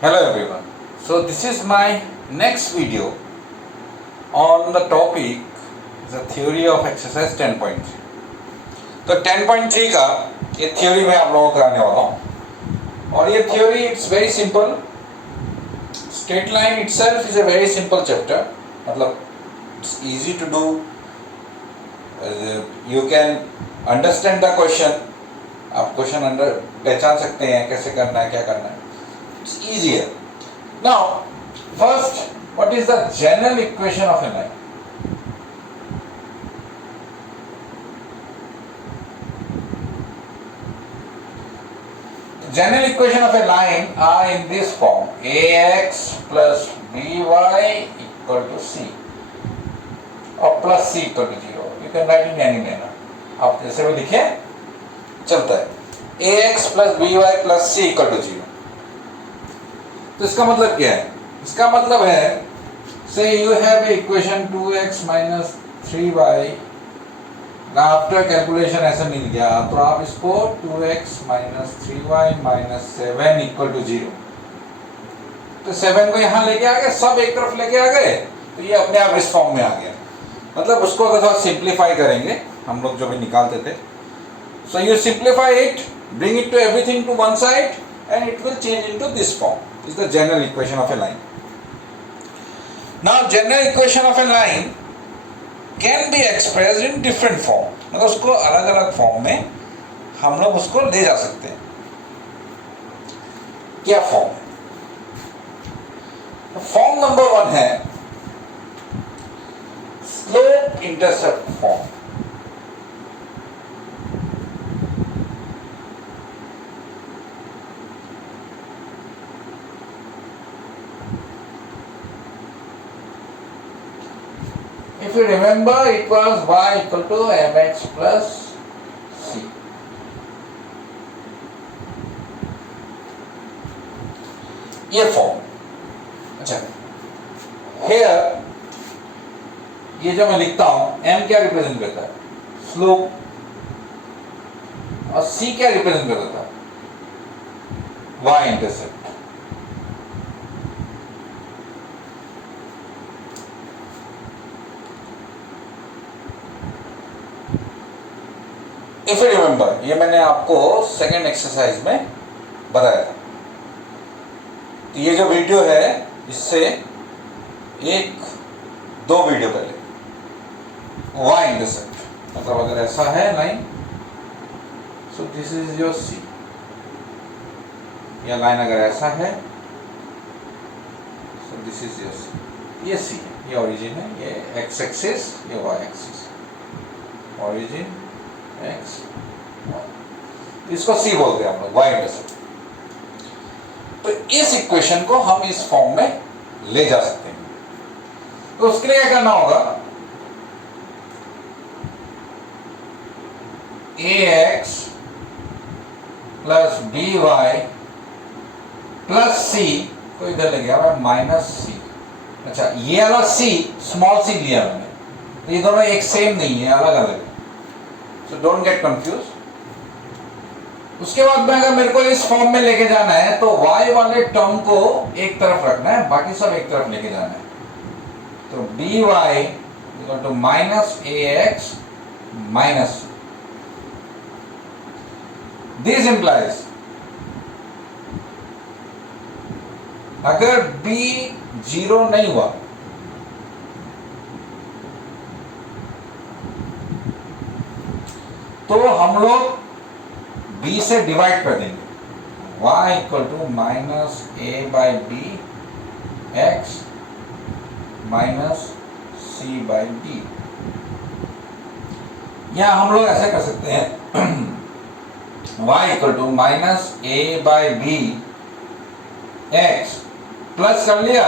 Hello everyone. So this is my next video on the topic the theory of exercise 10.3. तो 10.3 का ये theory मैं आप लोगों को कराने वाला हूँ और ये theory it's very simple. Straight line itself is a very simple chapter. मतलब it's easy to do. You can understand the question. आप क्वेश्चन अंडर पहचान सकते हैं कैसे करना है क्या करना है. It's easier. Now, first, what is the general equation of a line? The general equation of a line are in this form: ax plus by equal to c, or plus c equal to 0. You can write in any manner. आप जैसे भी लिखे चलता है. ax plus by plus c equal to 0. तो इसका मतलब क्या है? इसका मतलब है से you have equation 2x minus 3y. After calculation ऐसा मिल गया तो आप इसको 2x minus 3y minus 7 equal to 0. तो 7 को यहाँ लेके आ गए, सब एक तरफ लेके आ गए तो ये अपने आप इस फॉर्म में आ गया. मतलब उसको अगर थोड़ा सिंप्लीफाई करेंगे हम लोग जो भी निकालते थे. So you simplify it, bring it to everything to one side and it will change into this form. Is the general equation of a line. Now general equation of a line can be expressed in different form. मतलब उसको अलग अलग form में हम लोग उसको ले जा सकते हैं. क्या फॉर्म है? फॉर्म नंबर 1 है slope intercept form. If you remember, it was y equal to mx plus c. ये फॉर्म. अच्छा, here ये जो मैं लिखता हूं m क्या रिप्रेजेंट करता है? स्लोप. और c क्या रिप्रेजेंट करता था? y intercept. If you remember, ये मैंने आपको सेकेंड एक्सरसाइज में बताया था. तो ये जो वीडियो है इससे एक दो वीडियो पहले y इंटरसेप्ट. मतलब अगर ऐसा है line, so this is your c. या लाइन अगर ऐसा है, so this is your c. ये c है, ये ओरिजिन है, ये x एक्सिस, ये y एक्सिस. ओरिजिन x, इसको c बोलते हैं हम लोग, y इंटरसेप्ट. तो इस इक्वेशन को हम इस फॉर्म में ले जा सकते हैं. तो उसके लिए क्या करना होगा? ax plus by plus c को इधर ले गया माइनस c. अच्छा, ये वाला c स्मॉल c लिया मैंने, तो ये दोनों एक सेम नहीं है, अलग अलग है. So don't get confused. उसके बाद में अगर मेरे को इस फॉर्म में लेके जाना है तो y वाले टर्म को एक तरफ रखना है, बाकी सब एक तरफ लेके जाना है. तो by equal to minus ax minus. This implies अगर b 0 नहीं हुआ तो हम लोग b से डिवाइड कर देंगे. y equal to minus a by B X minus c by D. या हम लोग ऐसे कर सकते हैं y equal to minus a by B X plus कर लिया,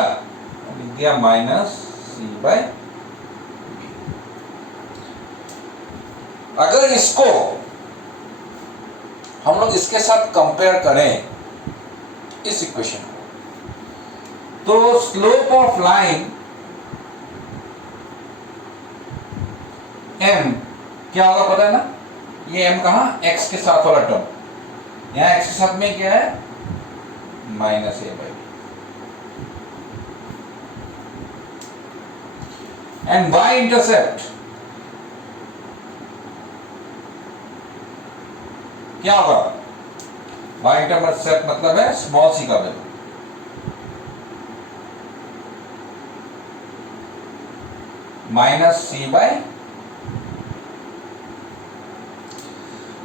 लिख दिया माइनस c बाई. अगर इसको हम लोग इसके साथ कंपेयर करें इस इक्वेशन को, तो स्लोप ऑफ लाइन m क्या होगा पता है ना? ये m कहां? x के साथ वाला टर्म. यहाँ x के साथ में क्या है? Minus a by B. And y intercept क्या होगा? y इंटरसेप्ट मतलब है स्मॉल c का वैल्यू, -c/,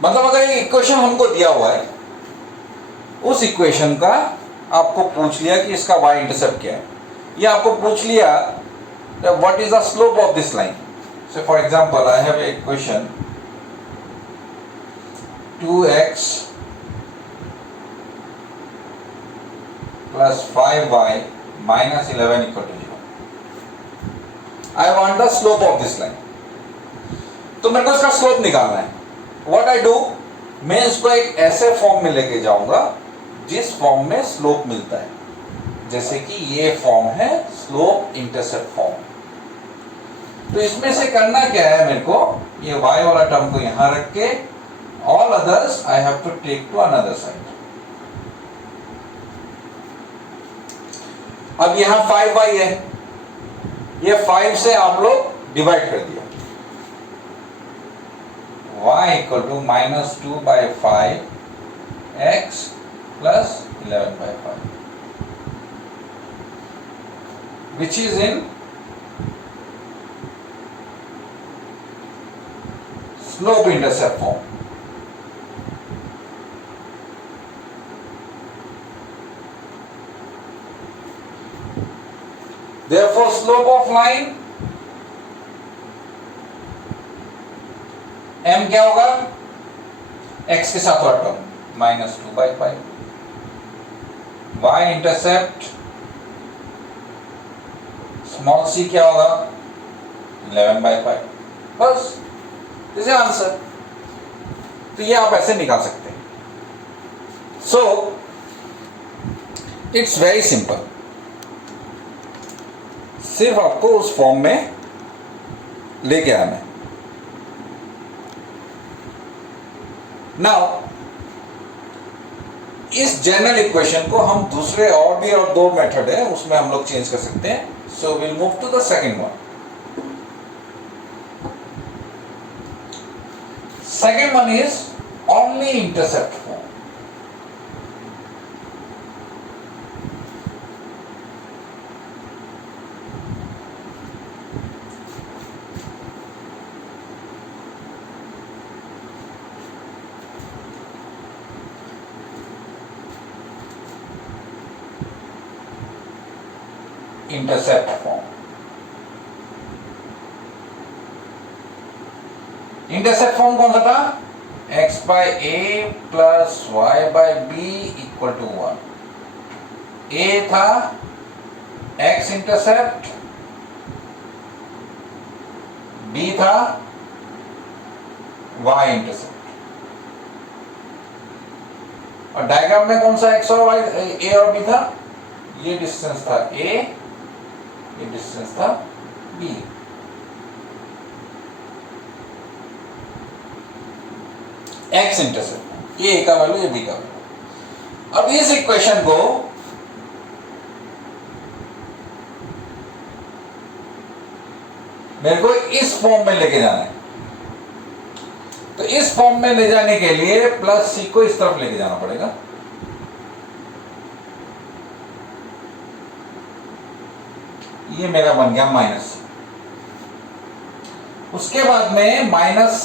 मतलब अगर ये इक्वेशन हमको दिया हुआ है, उस इक्वेशन का आपको पूछ लिया कि इसका y इंटरसेप्ट क्या है, या आपको पूछ लिया what is the slope of this line. So for example I have a equation 2x plus 5y minus 11 equal to 0. I want the slope of this line. तो मेरे को इसका स्लोप निकालना है. What I do, मैं इसको एक ऐसे फॉर्म में लेके जाऊंगा जिस फॉर्म में स्लोप मिलता है, जैसे कि ये फॉर्म है स्लोप इंटरसेप्ट फॉर्म. तो इसमें से करना क्या है मेरे को, ये y वाला टर्म को यहां रख के all others I have to take to another side. अब यहां 5y है, ये 5 से आप लोग डिवाइड कर दिया, y equal to -2/5 x plus 11/5 which is in slope intercept form. Therefore slope of line m क्या होगा, x के साथ वाला term -2/5, y intercept small c क्या होगा 11/5. बस दिस इज आंसर. तो ये आप ऐसे निकाल सकते हैं. So it's very simple. सिर्फ आपको उस फॉर्म में लेके आना है. नाउ इस जनरल इक्वेशन को हम दूसरे और भी और दो मेथड है उसमें हम लोग चेंज कर सकते हैं. So will move to the second one. Second one is only intercept form. Intercept form. Intercept form कौन सा था, x/a plus y/b equal to 1. a था x इंटरसेप्ट, b था y इंटरसेप्ट. और डायग्राम में कौन सा x और y, a और b था, ये डिस्टेंस था a, ये डिस्टेंस था b. x इंटरसेप्ट, ये a का वैल्यू, ये b का वैल्यू. अब इस इक्वेशन को मेरे को इस फॉर्म में लेके जाना है. तो इस फॉर्म में ले जाने के लिए प्लस c को इस तरफ लेके जाना पड़ेगा. ये मेरा बन गया -c. उसके बाद में -c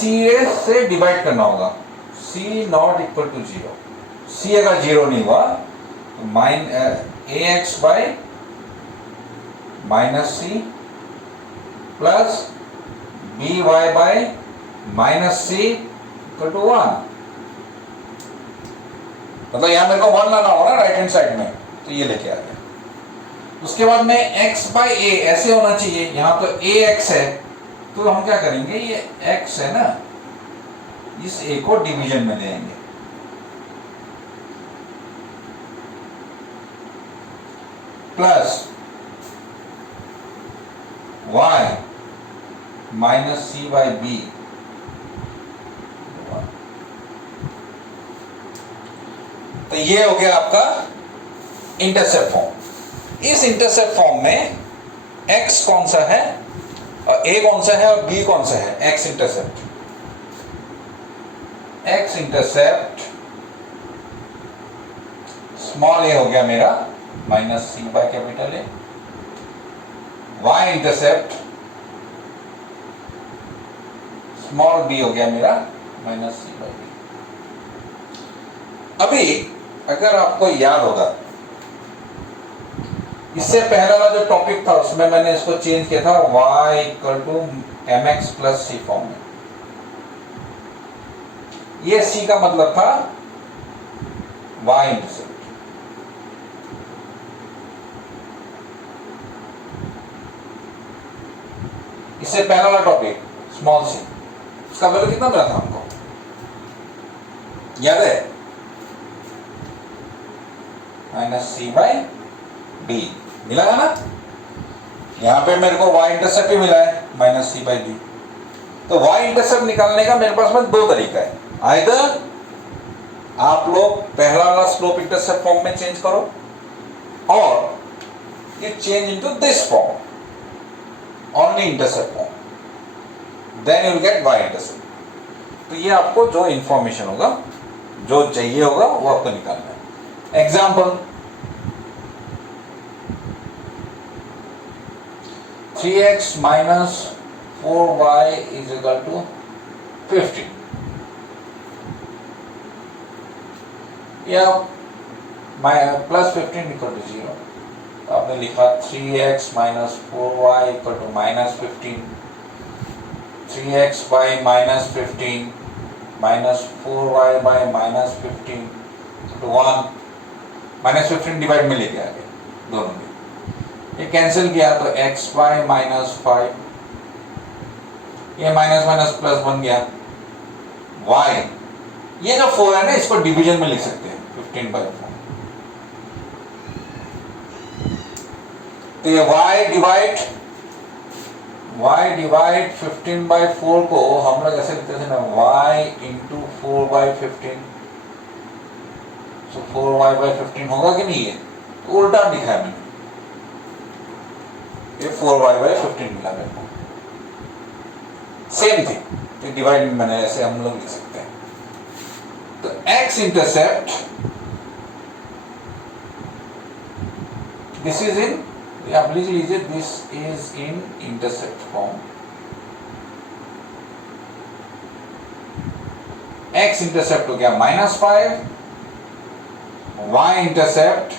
से डिवाइड करना होगा. c not equal to 0. c अगर 0 नहीं हुआ तो ax by -c plus by by -c equal to 1. मतलब यहां मेरे को 1 लाना होगा ना राइट हैंड साइड में, तो ये लेके आ गया. उसके बाद में x/a ऐसे होना चाहिए. यहां तो ax है, तो हम क्या करेंगे, ये x है ना, इस a को डिवीजन में ले आएंगे. Plus y -c/b. तो ये हो गया आपका इंटरसेप्ट फॉर्म. इस इंटरसेप्ट फॉर्म में x कौन सा है, और ए कौन सा है और बी कौन सा है? X intercept. X intercept small A हो गया मेरा minus C by capital A, Y intercept small B हो गया मेरा माइनस सी बाय बी। अभी अगर आपको याद होगा, इससे पहला वाला जो टॉपिक था उसमें मैंने इसको चेंज किया था y equal to M X plus C form में। ये c का मतलब था y इंटरसेप्ट। इससे पहला वाला टॉपिक स्मॉल सी, उसका वैल्यू कितना मिला था हमको याद है? माइनस सी बाई बी मिला है ना। यहां पे मेरे को y इंटरसेप्ट भी मिला है माइनस सी बाई बी। तो y इंटरसेप्ट निकालने का मेरे पास में दो तरीका है। आइदर आप लोग पहला वाला स्लोप इंटरसेप्ट फॉर्म में चेंज करो और you change into this form only intercept form, then you will get y intercept. तो ये आपको जो इंफॉर्मेशन होगा, जो चाहिए होगा, वो आपको निकालना है। Example 3x minus 4y is equal to 50 या प्लस 15 इक्वल टू 0। तो आपने लिखा 3x minus 4y equal to minus 15, 3x by minus 15 minus 4y by minus 15 to 1, minus 15 divide में लेके आ गए दोनों में, ये कैंसिल किया तो x by माइनस 5, ये माइनस माइनस प्लस बन गया y। ये जो 4 है ना, इसको डिवीजन में लिख सकते हैं 15 by 4। तो ये y डिवाइड 15 by 4 को हम लोग ऐसे लिखते थे ना, y इंटू 4 by 15। तो 4y by 15 होगा कि नहीं? ये तो उल्टा लिखा है मैंने, ये 4y by 15 मिला मेरे को। सेम थिंग, तो डिवाइड मैंने ऐसे हम लोग लिख सकते हैं। तो x intercept this is in, आप लिख लीजिए this is in intercept form. x intercept हो गया -5, y intercept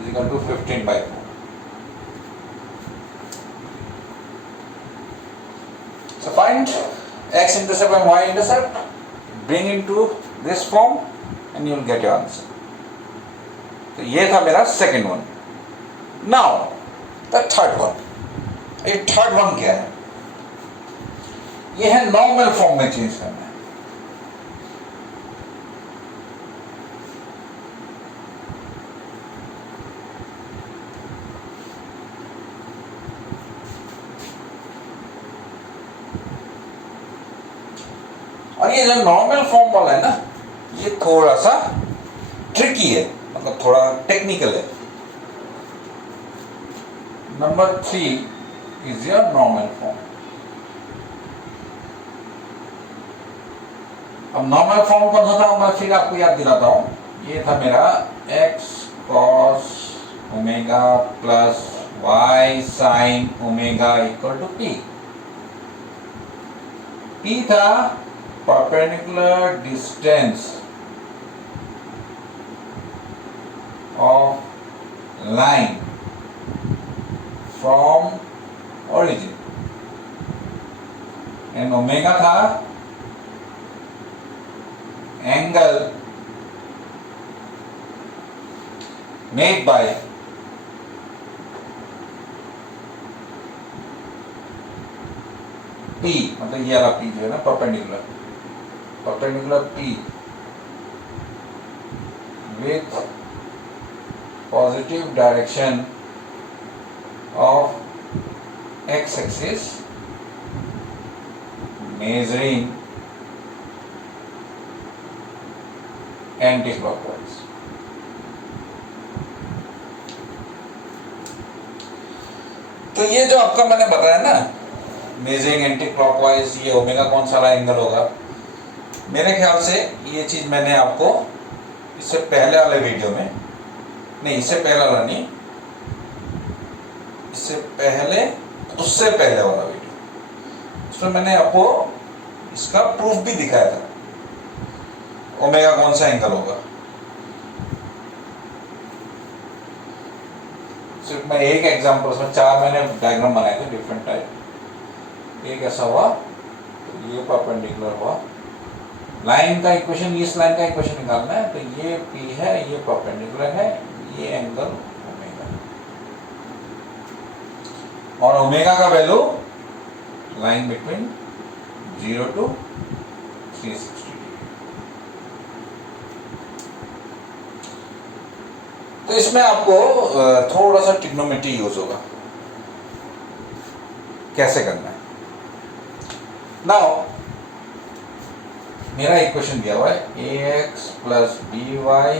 is equal to 15 by 4। So find x intercept and y intercept, bring into this form and you will get your answer. तो ये था मेरा second one. Now the third one. ये third one क्या है? ये है normal form में चेंज करना है। और ये जो नॉर्मल फॉर्म वाला है ना, ये थोड़ा सा ट्रिकी है, मतलब थोड़ा टेक्निकल है। Number 3 is your normal form. अब नॉर्मल फॉर्म कौन सा था, मैं फिर आपको याद दिलाता हूं। ये था मेरा x cos omega plus y sin omega equal to p। p था perpendicular distance of line from origin, and omega था angle made by P, मतलब ये वाला P जो है ना perpendicular P with positive direction of x-axis measuring anti-clockwise। तो ये जो आपका मैंने बताया ना मेजरिंग एंटी क्लॉकवाइज, ये ओमेगा कौन सा वाला एंगल होगा, मेरे ख्याल से ये चीज मैंने आपको इससे पहले वाले वीडियो में, नहीं इससे पहले वाला नहीं, इससे पहले उससे पहले वाला वीडियो, उसमें मैंने आपको इसका प्रूफ भी दिखाया था ओमेगा कौन सा एंगल होगा। सिर्फ मैं एक एग्जांपल, उसमें 4 मैंने डायग्राम बनाए थे डिफरेंट टाइप। एक ऐसा हुआ तो ये परपेंडिकुलर हुआ, लाइन का इक्वेशन, इस लाइन का इक्वेशन निकालना है, तो ये P है, ये परपेंडिकुलर है, ये एंगल ओमेगा, और ओमेगा का वैल्यू लाइन बिटवीन 0 to 360। तो इसमें आपको थोड़ा सा ट्रिग्नोमेट्री यूज होगा, कैसे करना है। नाउ मेरा इक्वेशन दिया हुआ है ax plus by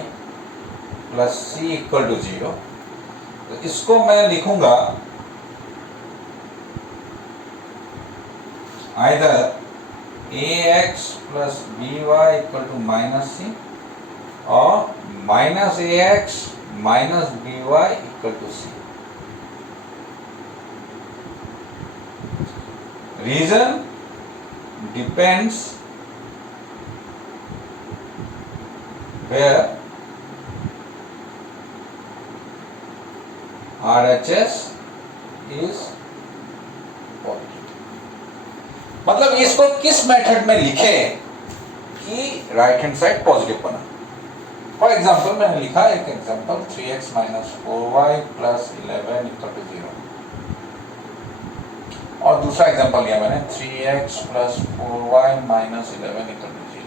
plus c equal to 0। तो इसको मैं लिखूंगा either ax plus by equal to minus c और minus ax minus by equal to c। Reason depends where RHS is positive। मतलब इसको किस मेथड में लिखे कि राइट हैंड साइड पॉजिटिव बना। फॉर एग्जाम्पल मैंने लिखा एक example 3x minus 4y plus 11 equal to 0, और दूसरा एग्जाम्पल लिया मैंने 3x plus 4y minus 11 equal to 0।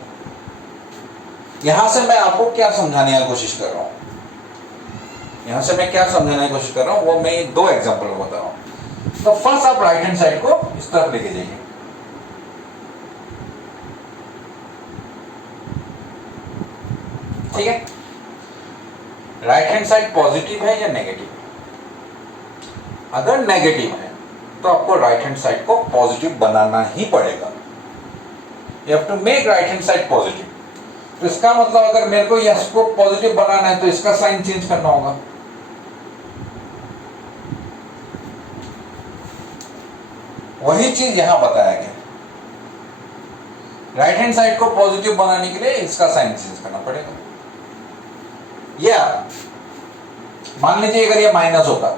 यहां से मैं आपको क्या समझाने की कोशिश कर रहा हूं, यहां से मैं क्या समझाने की कोशिश कर रहा हूं वो मैं 2 एग्जांपल में बता रहा हूं। तो फर्स्ट आप राइट हैंड साइड को इस तरफ लेके जाइए, ठीक है। राइट हैंड साइड पॉजिटिव है या नेगेटिव? अगर नेगेटिव है तो आपको राइट हैंड साइड को पॉजिटिव बनाना ही पड़ेगा। You have to make right hand side positive. तो इसका मतलब अगर मेरे को यस को पॉजिटिव बनाना है तो इसका साइन चेंज करना होगा। वही चीज यहां बताया गया, राइट हैंड साइड को पॉजिटिव बनाने के लिए इसका साइन चेंज करना पड़ेगा। या मान लीजिए अगर ये माइनस होता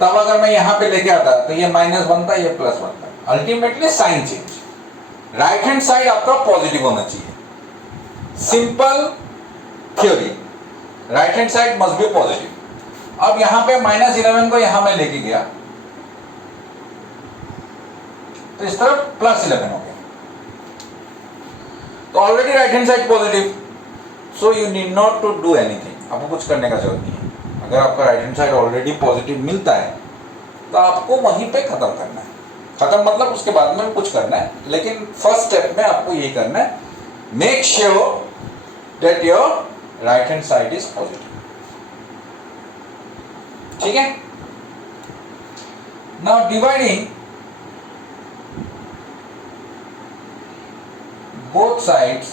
तब अगर मैं यहां पे लेके आता तो ये माइनस बनता, ये प्लस बनता। Ultimately sign change. Right hand side आपका पॉजिटिव होना चाहिए, simple theory, right hand side must be positive. अब यहां पे माइनस 11 को यहां में लेके गया तो इस तरफ प्लस 11 हो गया, तो already right hand side positive, so you need not to do anything. आपको कुछ करने का जरूरत नहीं है। अगर आपका right hand side already positive मिलता है तो आपको वहीं पे खत्म करना है। खत्म मतलब उसके बाद में कुछ करना है, लेकिन फर्स्ट स्टेप में आपको ये करना है, make sure that your right hand side is positive, ठीक है। Now dividing both sides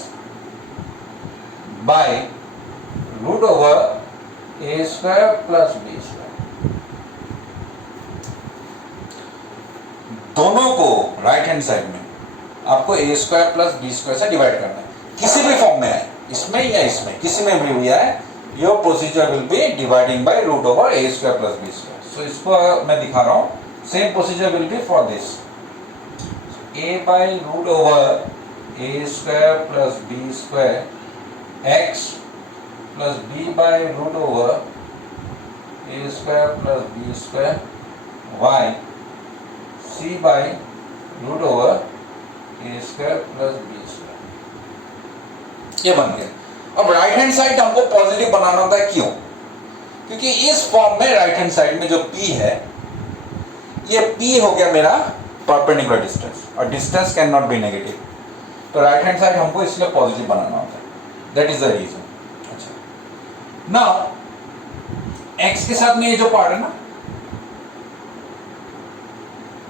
by root over a square plus b square। दोनों को राइट हैंड साइड में आपको a square plus b square से डिवाइड करना है, किसी भी फॉर्म में है, इसमें या इसमें, किसी में भी हुआ है, your procedure will be dividing by root over a square plus b square. So इसको मैं दिखा रहा हूं, same procedure will be for this, a by root over a square plus b square x plus b by root over a square plus b square y c by root over a square plus b square। ये बन गया। अब right hand side हमको positive बनाना होता है, क्यों? क्योंकि इस फॉर्म में राइट हैंड साइड में जो p है, ये p हो गया मेरा परपेंडिकुलर डिस्टेंस, और distance can not be negative, तो राइट हैंड साइड हमको इसलिए पॉजिटिव बनाना होता है, दैट इज द रीजन। अच्छा, नाउ x के साथ में ये जो पार्ट है ना,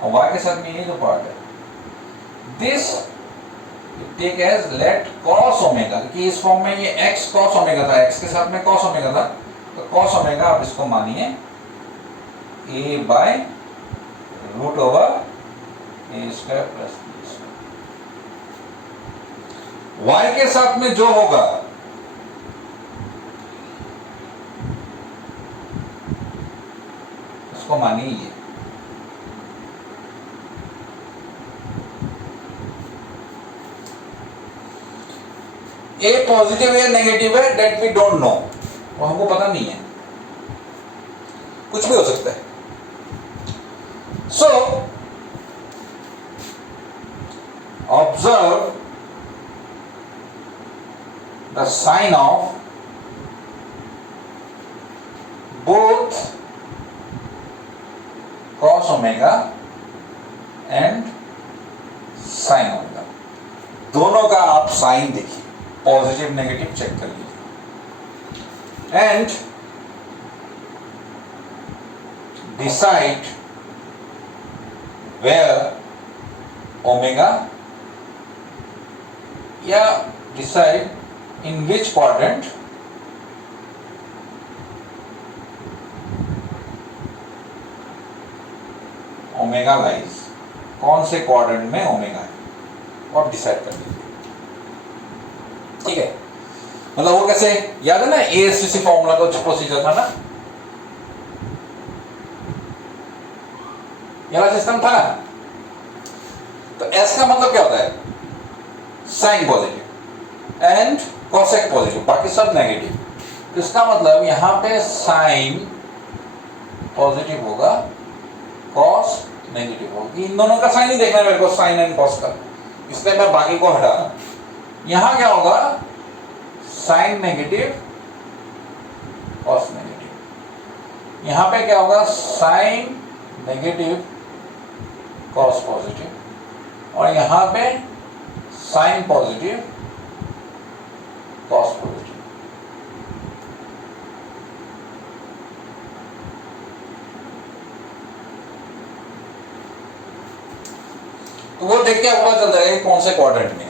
और y के साथ में ये जो पार्ट है, this take as let cos omega, कि इस फॉर्म में ये x cos ओमेगा था, x के साथ में cos ओमेगा था, तो cos ओमेगा आप इसको मानिए a by root over A square plus B square. y के साथ में जो होगा उसको मानिए ये, ए पॉजिटिव है नेगेटिव है दैट वी डोंट नो, वो हमको पता नहीं है, कुछ भी हो सकता है। So observe the sign of both cos omega and sine omega, दोनों का आप साइन देखिए, पॉजिटिव नेगेटिव चेक कर लीजिए एंड डिसाइड वेयर ओमेगा, या decide in which quadrant omega lies, कौन से क्वाड्रेंट में ओमेगा है वो आप डिसाइड कर लीजिए। ठीक है, मतलब वो कैसे याद है ना, एएसटीसी फॉर्मूला का जो प्रोसीजर था ना, ये वाला सिस्टम था ना, तो एस का मतलब क्या होता है, sine positive and cosec positive, बाकी सब नेगेटिव, तो इसका मतलब यहां पे साइन पॉजिटिव होगा, कॉस नेगेटिव होगी, इन दोनों का साइन ही देखना है मेरे को, साइन एंड कॉस का, इसलिए मैं बाकी को हटा रहा हूं। यहां क्या होगा, साइन नेगेटिव कॉस नेगेटिव, यहां पे क्या होगा, साइन नेगेटिव कॉस पॉजिटिव, और यहां पे साइन पॉजिटिव कॉस पॉजिटिव। तो वो देख के आपको पता चल जाएगा कौन से क्वाड्रेंट में है।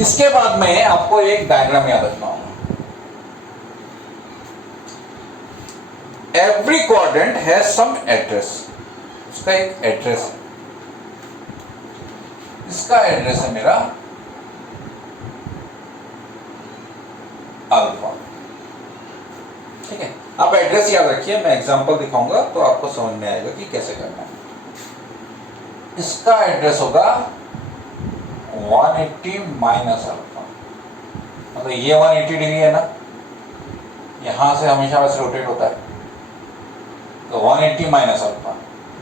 इसके बाद में आपको एक डायग्राम याद रखना होगा, every quadrant has some address, उसका एक एड्रेस है, इसका एड्रेस है मेरा अल्फा। ठीक है, आप एड्रेस याद रखिए, मैं एग्जांपल दिखाऊंगा तो आपको समझ में आएगा कि कैसे करना है। इसका एड्रेस होगा 180 माइनस अल्फा, मतलब ये 180 डिग्री है ना, यहां से हमेशा वैसे रोटेट होता है, तो 180 माइनस अल्फा,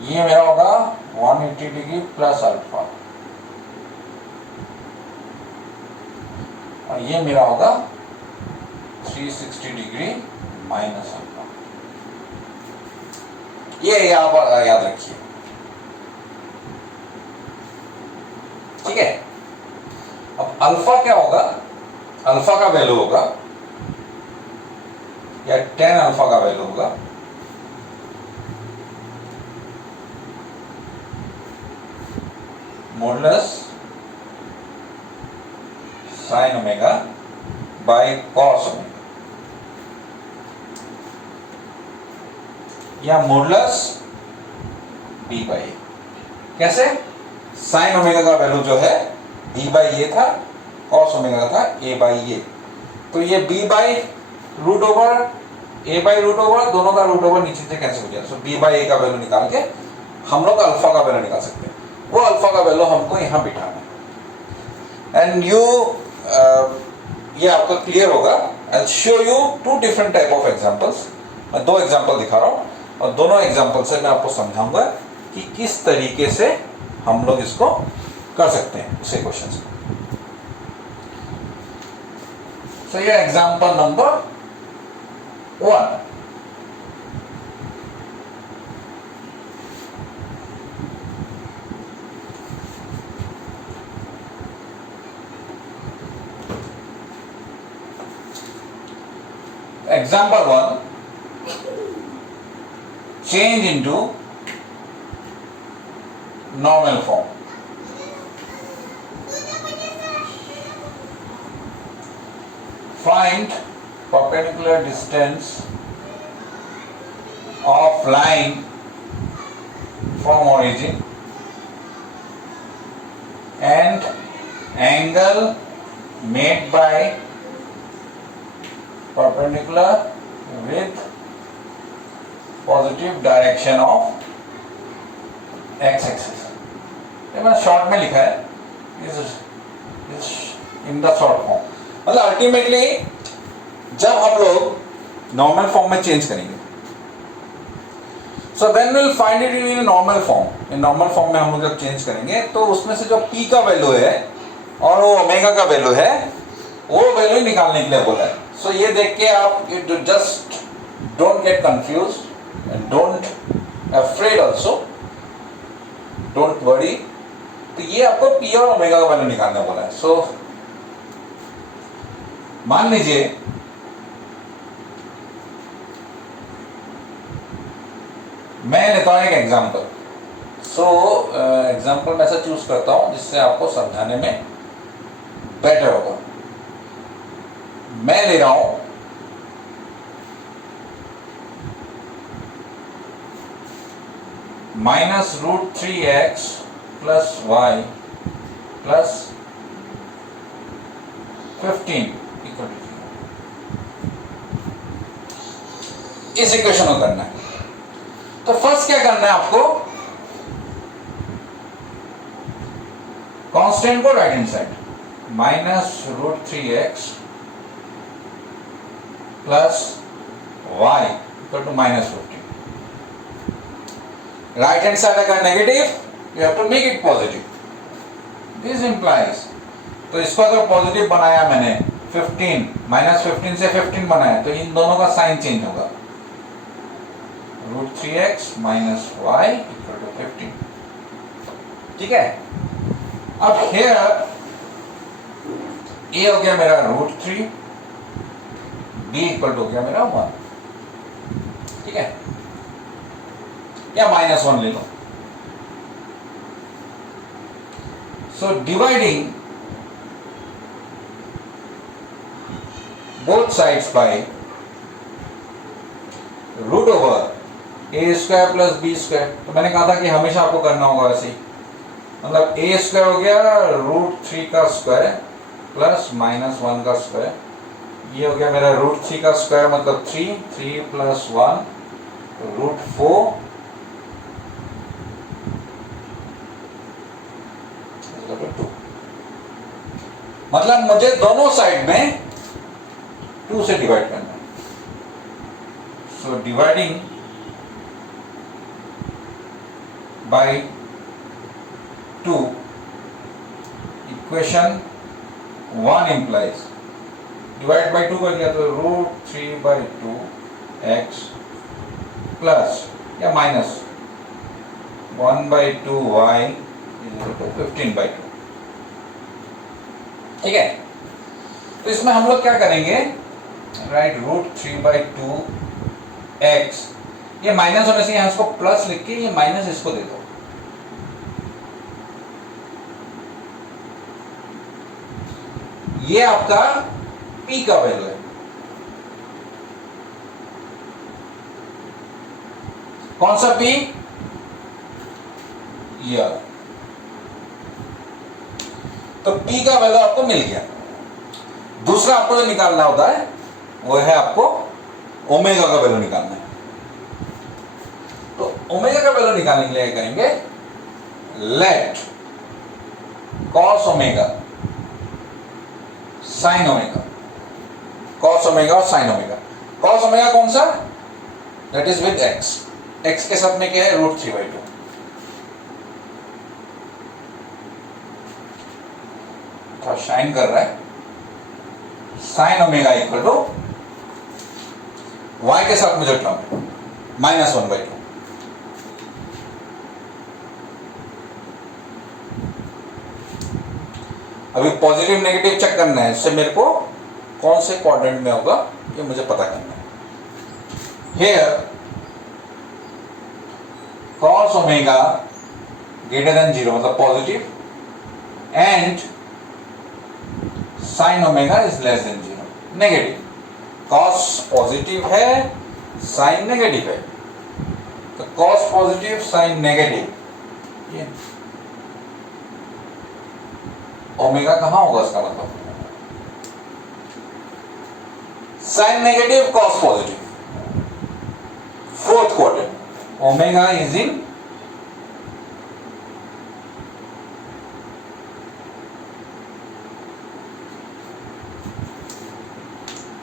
ये मेरा होगा 180 डिग्री प्लस अल्फा, और ये मेरा होगा 360 डिग्री माइनस अल्फा। ये आप याद रखिए। ठीक है, अब अल्फा क्या होगा, अल्फा का वैल्यू होगा, या tan अल्फा का वैल्यू होगा modulus sine omega by cos omega, या मॉडुलस बी बाई ए। कैसे, साइन ओमेगा का वैल्यू जो है बी बाई ए था, कॉस ओमेगा का था ए बाई ए, तो ये B by root over A by root over, दोनों का रूट ओवर नीचे से कैंसिल हो जाएगा, सो बी बाई ए का वैल्यू निकाल के हम लोग अल्फा का वैल्यू निकाल सकते हैं, वो अल्फा का वैल्यू हमको यहां बिठाना है। एंड यू ये आपको क्लियर होगा, I show you two different type of examples, मैं दो एग्जांपल दिखा रहा हूं और दोनों एग्जांपल से मैं आपको समझाऊंगा कि किस तरीके से हम लोग इसको कर सकते हैं उसे क्वेश्चन को। सो ये example number 1, example 1, change into normal form. Find perpendicular distance of line from origin and angle made by perpendicular with positive direction of x axis. ये मैंने शॉर्ट में लिखा है, इस इन द शॉर्ट फॉर्म. मतलब ultimately जब हम लोग नॉर्मल फॉर्म में चेंज करेंगे, so then will find it in normal form. In normal form में हम लोग जब चेंज करेंगे तो उसमें से जो p का वैल्यू है और वो ओमेगा का वैल्यू है, वो वैल्यू निकालने के लिए बोला है. सो ये देख के आप you just don't get confused and don't afraid also, don't worry. तो ये आपको p और ओमेगा का वैल्यू निकालने बोला है. सो मान लीजिए मैं लेता हूं एक एग्जांपल. सो एग्जांपल मैं ऐसा चूज करता हूं जिससे आपको समझाने में बेटर होगा. मैं ले रहा हूं -√3x + y + 15 = 0. इस इक्वेशन को करना है. तो फर्स्ट क्या करना है आपको, कांस्टेंट को right hand side -√3x + y = -15. Right hand side अगर negative, you have to make it positive. This implies, तो इसको अगर पॉजिटिव बनाया मैंने 15 -15 से 15 बनाया, तो इन दोनों का साइन चेंज होगा. √3x - y = 15. ठीक है. अब here a हो गया मेरा √3, b = हो गया मेरा 1. ठीक है, या -1 ले लो. So dividing both sides by √a² + b². तो मैंने कहा था कि हमेशा आपको करना होगा ऐसे ही. मतलब a² हो गया √3 का स्क्वायर प्लस -1 का स्क्वायर. ये हो गया मेरा √3 का स्क्वायर मतलब 3 + 1 √4 2. मतलब मुझे दोनों साइड में 2 से डिवाइड करना है. So dividing by 2, equation 1 implies divide by 2 कर दिया तो √3/2 x प्लस या माइनस 1/2 y = 15/2. ठीक है. तो इसमें हम लोग क्या करेंगे, राइट, √3/2 x, ये माइनस होने से यहां इसको प्लस लिख के ये माइनस इसको दे दो. ये आपका p का वैल्यू है. कौन सा p? ये. तो p का वैल्यू आपको मिल गया. दूसरा आपको जो निकालना होता है वो है आपको ओमेगा का वैल्यू निकालना है. तो ओमेगा का वैल्यू निकालने के लिए करेंगे let cos omega sin omega. cos omega और sin ओमेगा. cos ओमेगा कौन सा? That is with x. x के साथ में क्या है? √3/2. थोड़ा शाइन कर रहा है. sin ओमेगा = y के साथ में जो टर्म है -1/2. अभी पॉजिटिव नेगेटिव चेक करना है. इससे मेरे को कौन से क्वाड्रेंट में होगा ये मुझे पता करना है. here cos omega greater than 0 मतलब positive and sin omega is less than 0 negative. cos positive है, sin नेगेटिव है, तो cos पॉजिटिव sin नेगेटिव, ये ओमेगा कहां होगा इसका मतलब? sin negative cos positive, fourth quadrant, omega is in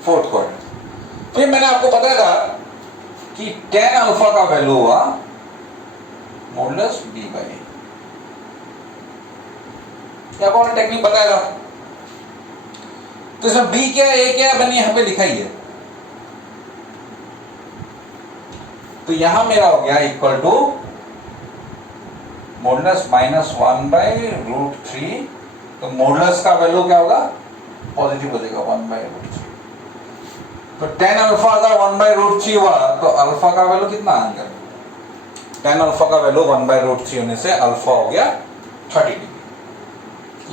fourth quadrant. फिर मैंने आपको बताया था कि tan अल्फा का वैल्यू हुआ मॉडुलस b बाई a। क्या आपको टेक्निक बताया था? तो इसमें b क्या a क्या मैंने यहां पे लिखा ही है। तो यहां मेरा हो गया इक्वल टू मॉडुलस -1 बाई √3। तो मॉडुलस का वैल्यू क्या होगा? पॉजिटिव हो जाएगा 1 बाई √3। तो tan अल्फा अगर 1 बाई √3 हुआ तो अल्फा का वैल्यू कितना आएगा? tan अल्फा का वैल्यू 1 बाई √3 होने से अल्फा हो गया 30 डिग्री।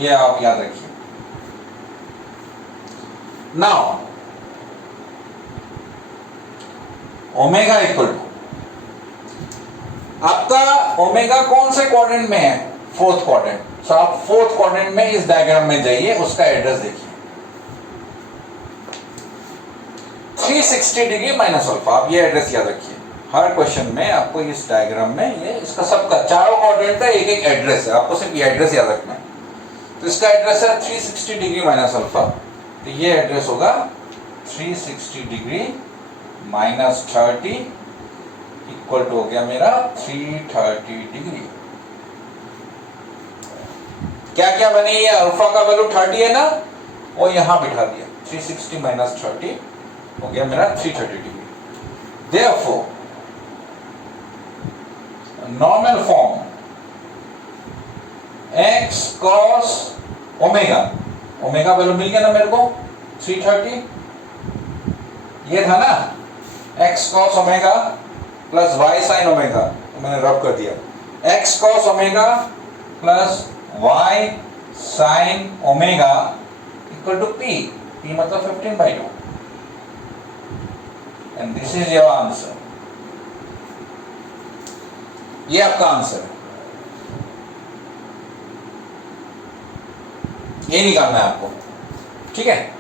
ये आप याद रखिए। नाउ ओमेगा इक्वल टू, आपका ओमेगा कौन से क्वाड्रेंट में है? Fourth quadrant. सो आप फोर्थ क्वाड्रेंट में इस डायग्राम में जाइए, उसका एड्रेस देखिए 360 डिग्री माइनस अल्फा। आप ये एड्रेस याद रखिए, हर क्वेश्चन में आपको इस डायग्राम में ये इसका सबका चारों क्वाड्रेंट का एक एक एड्रेस है, आपको सिर्फ ये एड्रेस याद रखना है। तो इसका एड्रेस है 360 डिग्री माइनस अल्फा, तो ये एड्रेस होगा 360 डिग्री माइनस 30 इक्वल टू हो गया मेरा 330 डिग्री। क्या क्या बने? ये अल्फा का वैल्यू 30 है ना, वो यहां बिठा दिया, 360 माइनस 30 हो गया मेरा 330 degree. Therefore, normal form x cos omega, omega value मिल गया ना मेरे को 330, ये था ना x cos omega plus y sin omega, तो मैंने रब कर दिया x cos omega plus y sin omega equal to p, p मतलब 15/2 and this is your answer। ये आपका आंसर है, ये निकालना है आपको, ठीक है।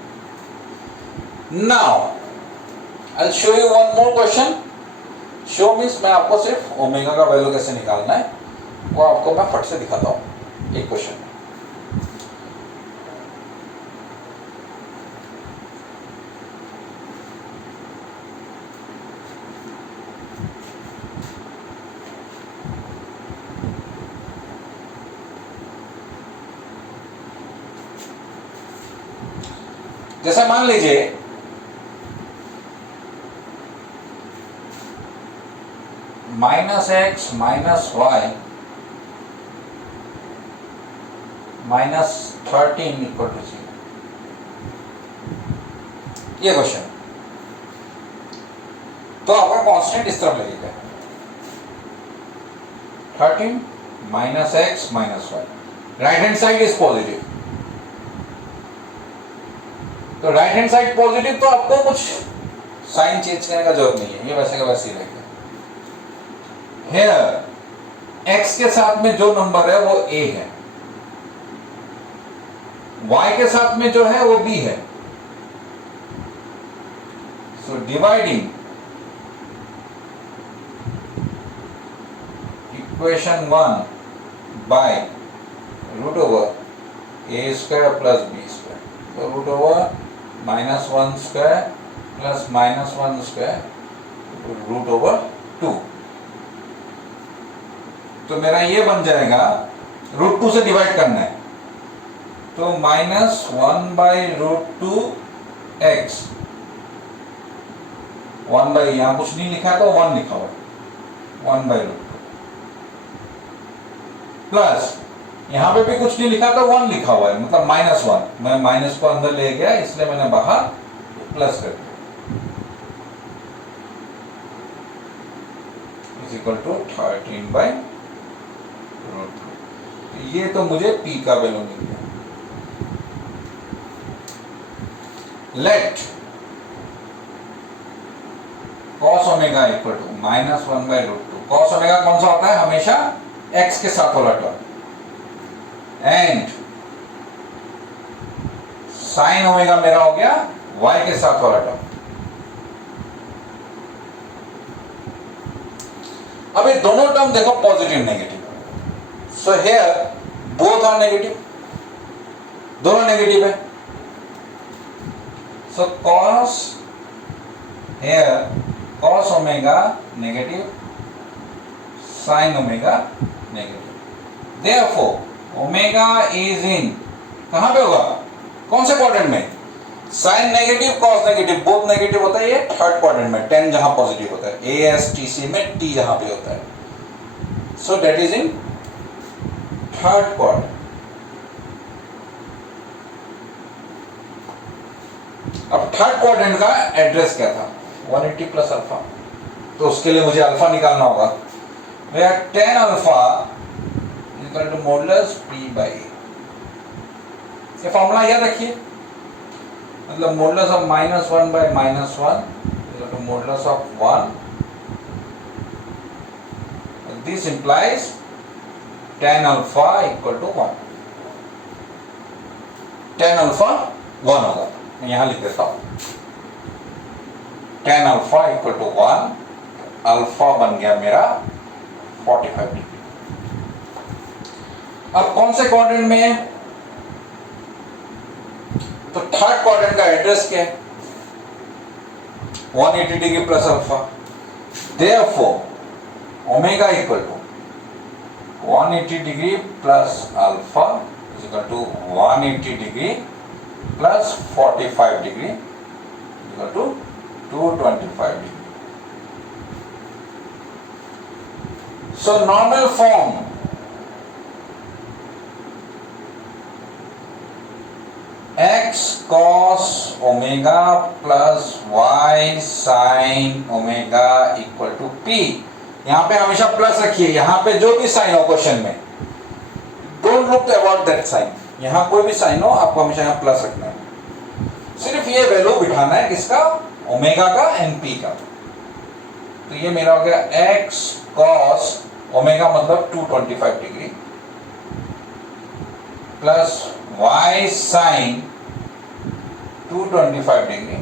Now I will show you one more question. Show means मैं आपको सिर्फ ओमेगा का वैल्यू कैसे निकालना है वो आपको मैं फट से दिखाता हूं एक क्वेश्चन में। जैसे मान लीजिए -x -y -13 इक्वल टू 0, ये क्वेश्चन। तो आपका कांस्टेंट इस तरफ लगेगा 13 -x -y, right hand side is positive, तो राइट हैंड साइड पॉजिटिव, तो आपको कुछ साइन चेंज करने का जरूरत नहीं है, ये वैसे का वैसे ही रहेगा। Here x के साथ में जो नंबर है वो a है, y के साथ में जो है वो b है। So dividing equation 1 by √a² plus b², तो √1² प्लस -1² √2। तो मेरा ये बन जाएगा, √2 से डिवाइड करना है, तो -1/√2x, 1 बाई, यहां कुछ नहीं लिखा है तो 1 लिखा हुआ, 1/√2 प्लस यहां पे भी कुछ नहीं लिखा तो 1 लिखा हुआ है, मतलब -1, मैं माइनस को अंदर ले गया इसलिए मैंने बाहर प्लस कर दिया। Is equal to 13/√2। ये तो मुझे p का वैल्यू मिल गया। लेट cos omega equal to -1/√2। cos omega कौन सा होता है? हमेशा x के साथ वाला टर्म। एंड sin ओमेगा मेरा हो गया y के साथ वाला टर्म। अब ये दोनों टर्म देखो positive negative, so here both are negative, दोनों नेगेटिव है। So cos here cos omega negative, sin omega negative. Therefore omega is in, कहां पे होगा? कौन से क्वाड्रेंट में? sin negative cos negative both negative होता है। ये थर्ड क्वाड्रेंट में 10 जहां पॉजिटिव होता है, ASTC में T जहां पे होता है। So that is in third quadrant. अब थर्ड क्वाड्रेंट का एड्रेस क्या था? 180 प्लस अल्फा। तो उसके लिए मुझे अल्फा निकालना होगा। Where 10 alpha equal to modulus p/a। ये फॉर्मूला याद रखिए, मतलब modulus of -1/-1 equal to modulus of 1। This implies 10 alpha equal to 1। 10 alpha 1 होगा, यहां लिख देता हूं। 10 अल्फा इक्वल टू 1, अल्फा बन गया मेरा 45 डिग्री। अब कौन से क्वाड्रेंट में है? तो थर्ड क्वाड्रेंट का एड्रेस क्या है? 180 degree plus alpha. Therefore omega equal to 180 degree plus alpha is equal to 180 degree plus 45 degree equal to 225 degree. So normal form x cos omega plus y sin omega equal to p। यहां पे हमेशा plus रखिए, यहां पे जो भी sign हो question में, don't look about that sign. यहां कोई भी साइन हो आपको हमेशा यहां प्लस रखना है। सिर्फ ये वैल्यू बिठाना है किसका? ओमेगा का एंड p का। तो ये मेरा हो गया x cos ओमेगा मतलब 225 degree plus y sin 225 degree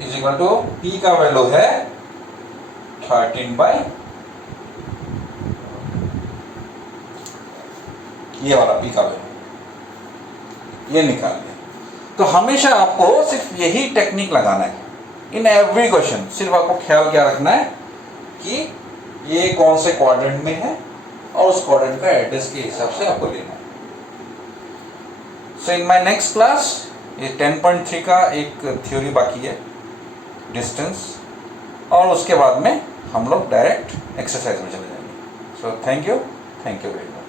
is equal to p का वैल्यू है 13/, ये वाला p का वैल्यू ये निकाल लिया। तो हमेशा आपको सिर्फ यही टेक्निक लगाना है इन एवरी क्वेश्चन। सिर्फ आपको ख्याल क्या रखना है कि ये कौन से क्वाड्रेंट में है और उस क्वाड्रेंट का एड्रेस के हिसाब से आपको लेना है। सो इन माय नेक्स्ट क्लास ये 10.3 का एक थ्योरी बाकी है, डिस्टेंस, और उसके बाद में हम लोग डायरेक्ट एक्सरसाइज में चले जाएंगे। So thank you very much.